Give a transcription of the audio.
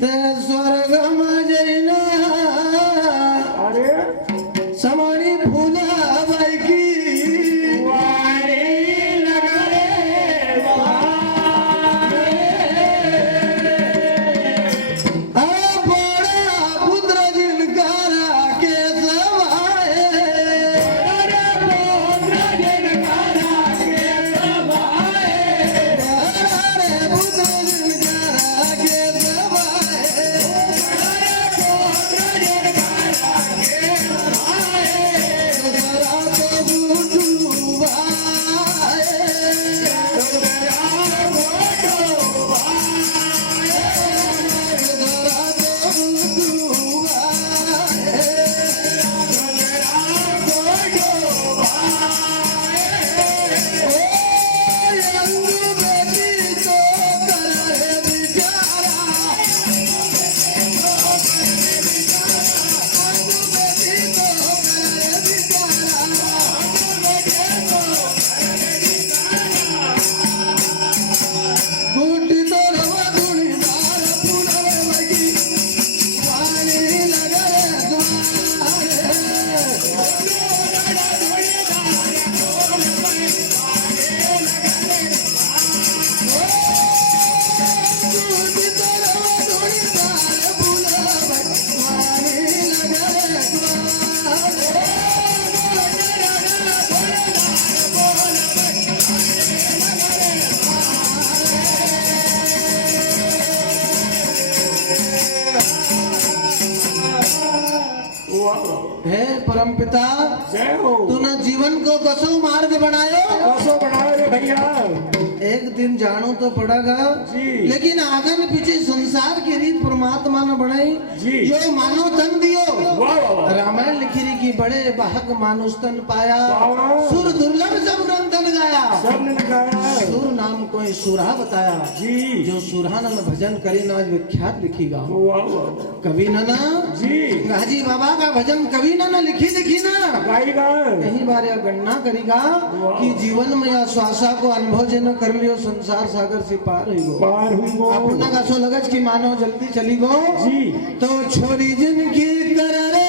ते स्वर्ग माझे अरे? समानी फुला हे परमपिता जय हो। तूने जीवन को कसो मार्ग बनायो? कसो बनायो रे भैया? एक दिन जानो तो पड़ेगा। लेकिन आगन पीछे संसार की रीत परमात्मा ने बनाई। जो। मानो तन दियो। रामायण लिखी रही की बड़े बाहक मानुष तन पाया। सुर दुर्लभ सब नंदन गाया। सबने गाया। सुर नाम कोई सुरा बताया। जी। जो सुरहानन भजन करी ना विख्यात लिखी गा कवि नाना जी। गाजी बाबा का भजन कवि न ना लिखी लिखी ना। कहीं बार यह गणना करेगा कि जीवन में या श्वासा को अनुभव जन कर लियो संसार सागर से पार हो गो। पार वो अपना का सो लगज की मानो जल्दी चली गो। जी। तो छोरी जिनकी कर